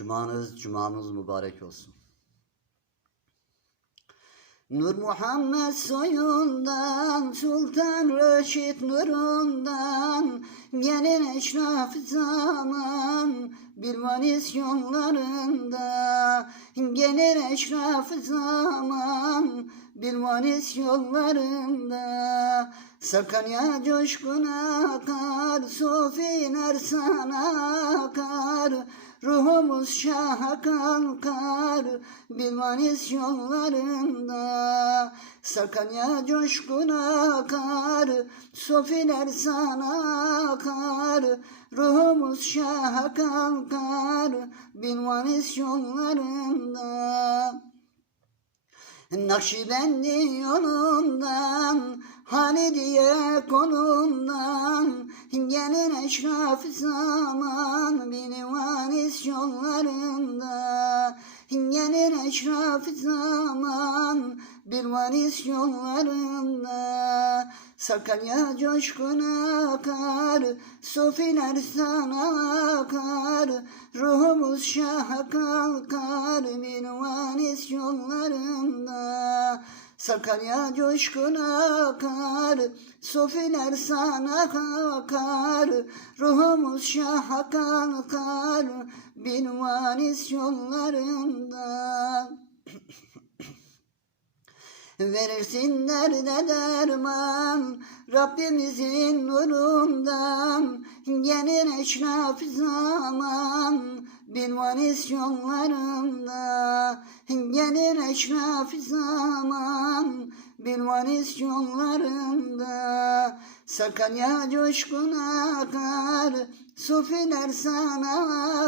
Cumanız, cumanız mübarek olsun. Nur Muhammed soyundan, Sultan Reşit nurundan, Gelir eşraf zaman, Bilmanis yollarında, Gelir eşraf zaman, Bilmanis yollarında, Sakarya coşkun akar, Sofiler sana akar, Ruhumuz şaha kalkar Bilmanis yollarında. Sakarya coşkun akar Sofiler sana akar Ruhumuz şaha kalkar Bilmanis yollarında. Nakşibendi yolundan Halidiye kolundan Gelir eşraf zaman Bilvanis yollarında Gelir eşraf zaman Bilvanis yollarında. Sakarya coşkun akar Sofiler sana akar Ruhumuz şaha kalkar Sakarya coşkun akar Sofiler sana akar Ruhumuz şaha kalkar Bilvanis yollarında. Verirsin derde derman Rabbimizin nurundan. Gelir eşraf zaman Bilvanis yollarında. Gelir eşraf zaman Bilvanis yollarında Sakarya coşkun akar Sufiler sana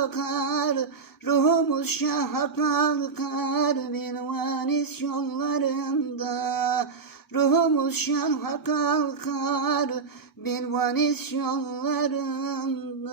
akar Ruhumuz şaha kalkar Bilvanis yollarında Ruhumuz şaha kalkar Bilvanis yollarında